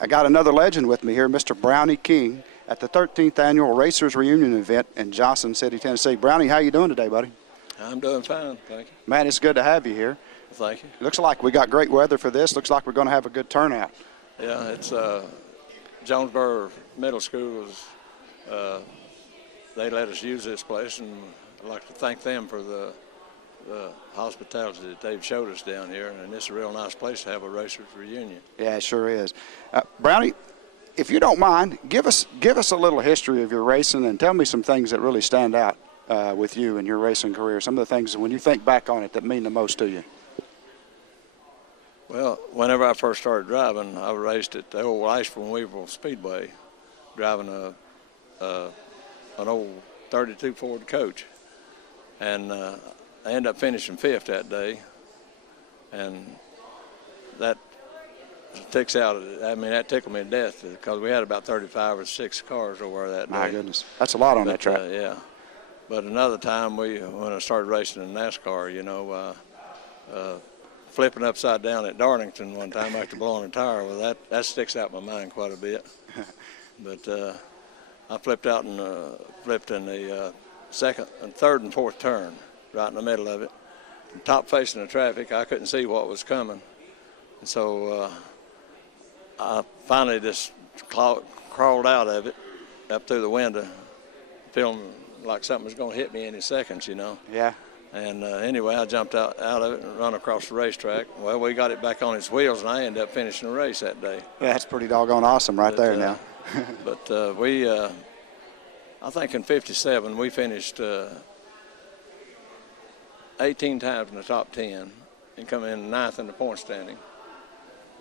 I got another legend with me here, Mr. Brownie King, at the 13th Annual Racers Reunion event in Johnson City, Tennessee. Brownie, how you doing today, buddy? I'm doing fine, thank you. Man, it's good to have you here. Thank you. Looks like we got great weather for this. Looks like we're going to have a good turnout. Yeah, it's Jonesboro Middle School. They let us use this place, and I'd like to thank them for the hospitality that they've showed us down here, and it's a real nice place to have a racers reunion. Yeah, it sure is. Brownie, if you don't mind, give us a little history of your racing and tell me some things that really stand out with you in your racing career. Some of the things when you think back on it that mean the most to you. Well, whenever I first started driving, I raced at the old Asheville and Weaverville Speedway, driving an old 32 Ford Coach, and I ended up finishing 5th that day, and that that tickled me to death because we had about 35 or 6 cars over that day. My goodness, that's a lot on that track. Yeah, but another time when I started racing in NASCAR, flipping upside down at Darlington one time after blowing a tire, well, that sticks out in my mind quite a bit. But I flipped out and flipped in the second and third and fourth turn, right in the middle of it. Top facing the traffic, I couldn't see what was coming. And so I finally just crawled out of it, up through the window, feeling like something was going to hit me any seconds, Yeah. And anyway, I jumped out of it and run across the racetrack. Well, we got it back on its wheels, and I ended up finishing the race that day. Yeah, that's pretty doggone awesome there now. But I think in '57 we finished 18 times in the top 10 and come in 9th in the point standing.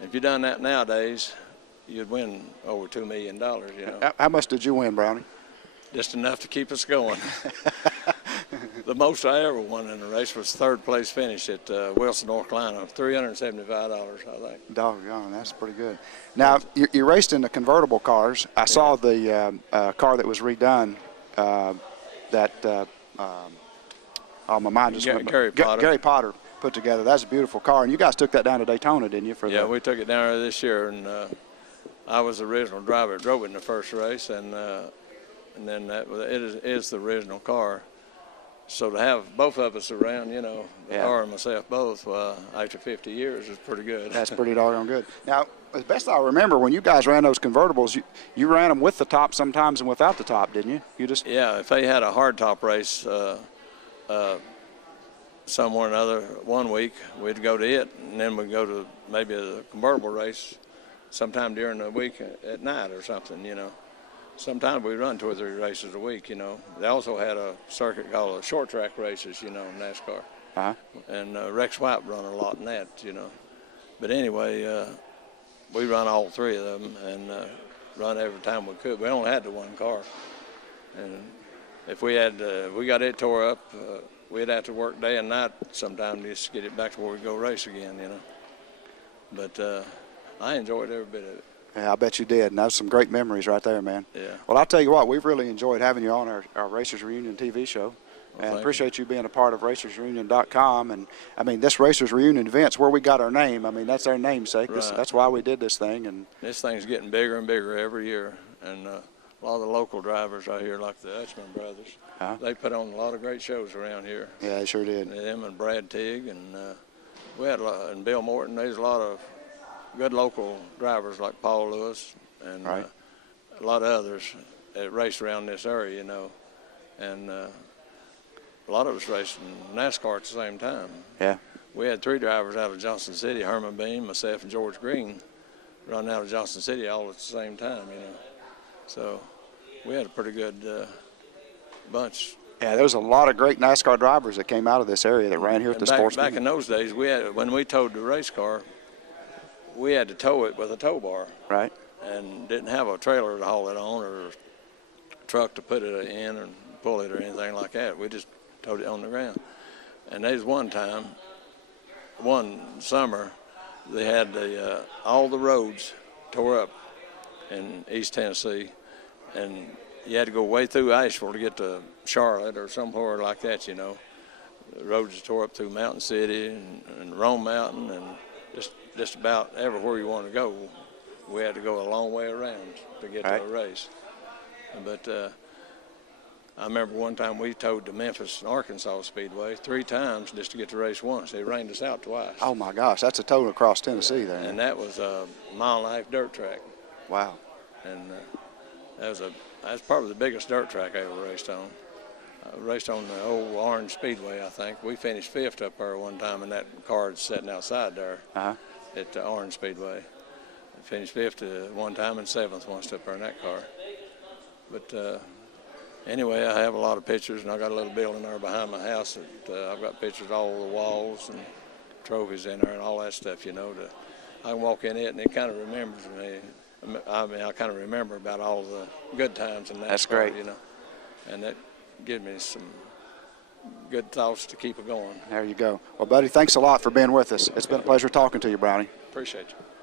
If you done that nowadays, you'd win over $2 million, How much did you win, Brownie? Just enough to keep us going. The most I ever won in a race was 3rd place finish at Wilson, North Carolina, $375, I think. Doggone, that's pretty good. Now, you raced in the convertible cars. I saw the car that was redone my mind just went. Gary Potter put together. That's a beautiful car. And you guys took that down to Daytona, didn't you? Yeah, we took it down there this year, and I was the original driver that drove it in the first race, and then it is the original car. So to have both of us around, the car and myself both, after 50 years is pretty good. That's pretty doggone good. Now, as best I remember, when you guys ran those convertibles, you ran them with the top sometimes and without the top, didn't you? Yeah, if they had a hard top race somewhere or another one week, we'd go to it, and then we'd go to maybe a convertible race sometime during the week at night or something, Sometimes we run 2 or 3 races a week, They also had a circuit called short track races, in NASCAR. Uh-huh. And Rex White run a lot in that, But anyway, we run all 3 of them and run every time we could. We only had the one car. And if we got it tore up, we'd have to work day and night sometime just to get it back to where we go race again, But I enjoyed every bit of it. Yeah, I bet you did. And those some great memories right there, man. Yeah. Well, I'll tell you what, we've really enjoyed having you on our Racers Reunion TV show. Well, and appreciate you being a part of RacersReunion.com. And, this Racers Reunion event's where we got our name. That's our namesake. Right. That's why we did this thing. And this thing's getting bigger and bigger every year. And a lot of the local drivers out here, like the Etchman brothers, they put on a lot of great shows around here. Yeah, they sure did. Them and Brad Tigg, and we had and Bill Morton. There's a lot of good local drivers like Paul Lewis and a lot of others that race around this area, And a lot of us raced in NASCAR at the same time. Yeah. We had 3 drivers out of Johnson City, Herman Bean, myself, and George Green, running out of Johnson City all at the same time, So we had a pretty good bunch. Yeah, there was a lot of great NASCAR drivers that came out of this area that ran here at the sports meeting. Back in those days, when we towed the race car, we had to tow it with a tow bar. Right. And didn't have a trailer to haul it on or a truck to put it in and pull it or anything like that. We just towed it on the ground. And there's one summer, they had all the roads tore up in East Tennessee, and you had to go way through Asheville to get to Charlotte or somewhere like that, The roads tore up through Mountain City and Rome Mountain and just about everywhere you want to go we had to go a long way around to get to a race. But I remember one time we towed to Memphis, Arkansas Speedway 3 times just to get to race once. They rained us out twice. Oh my gosh, that's a total across Tennessee there. And that was a mile-and-a-half dirt track. Wow. And that's probably the biggest dirt track I ever raced on. I raced on the old Orange Speedway, I think. We finished 5th up there one time, and that car is sitting outside there at the Orange Speedway. I finished 5th one time and 7th once up there in that car. But anyway, I have a lot of pictures, and I got a little building there behind my house that I've got pictures all over the walls and trophies in there and all that stuff, you know. I can walk in it, and it kind of remembers me. I mean, I kind of remember about all the good times in that. That's great. You know, and that gives me some good thoughts to keep it going. There you go. Well, buddy, thanks a lot for being with us. It's been a pleasure talking to you, Brownie. Appreciate you.